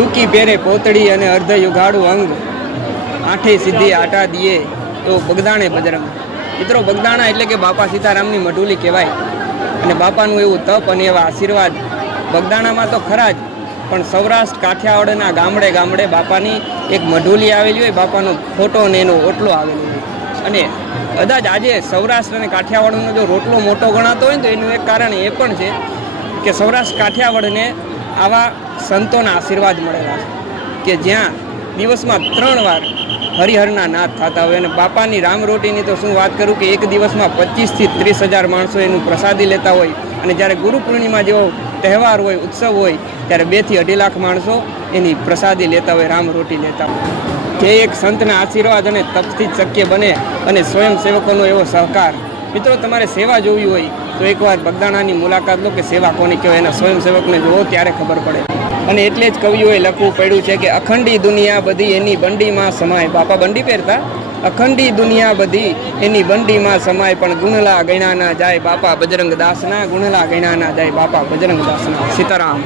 ટૂંકી પહેરે પોતળી અને અર્ધ યુગાડું અંગ, આઠે સીધી આટા દીએ તો બગદાણે બજરંગ. મિત્રો, બગદાણા એટલે કે બાપા સીતારામની મઢુલી કહેવાય. અને બાપાનું એવું તપ અને એવા આશીર્વાદ બગદાણામાં તો ખરા જ, પણ સૌરાષ્ટ્ર કાઠિયાવાડના ગામડે ગામડે બાપાની એક મઢુલી આવેલી હોય, બાપાનો ફોટો અને એનો ઓટલો આવેલો હોય. અને કદાચ આજે સૌરાષ્ટ્ર અને કાઠિયાવાડનો જો રોટલો મોટો ગણાતો હોય ને, તો એનું એક કારણ એ પણ છે કે સૌરાષ્ટ્ર કાઠિયાવાડને આવા સંતોના આશીર્વાદ મળેલા છે કે જ્યાં દિવસમાં 3 વાર હરિહરના નાદ થતા હોય. અને બાપાની રામરોટીની તો શું વાત કરું કે એક દિવસમાં 25,000 થી 30,000 માણસો એનું પ્રસાદી લેતા હોય. અને જ્યારે ગુરુ પૂર્ણિમા જેવો તહેવાર હોય, ઉત્સવ હોય, ત્યારે 2 થી 2.5 લાખ માણસો એની પ્રસાદી લેતા હોય, રામરોટી લેતા હોય. જે એક સંતના આશીર્વાદ અને તપથી જ શક્ય બને, અને સ્વયંસેવકોનો એવો સહકાર. મિત્રો, તમારે સેવા જોવી હોય તો એકવાર બગદાણાની મુલાકાત લો કે સેવા કોની કહેવાય, એના સ્વયંસેવકને જોવો ત્યારે ખબર પડે. અને એટલે જ કવિઓએ લખવું પડ્યું છે કે અખંડી દુનિયા બધી એની બંડીમાં સમાય. બાપા બંડી પહેરતા. અખંડી દુનિયા બધી એની બંડીમાં સમાય, પણ ગુણલા ગણ્યા ના જાય બાપા બજરંગ દાસના, ગુણલા ગણ્યા ના જાય બાપા બજરંગ દાસના. સીતારામ.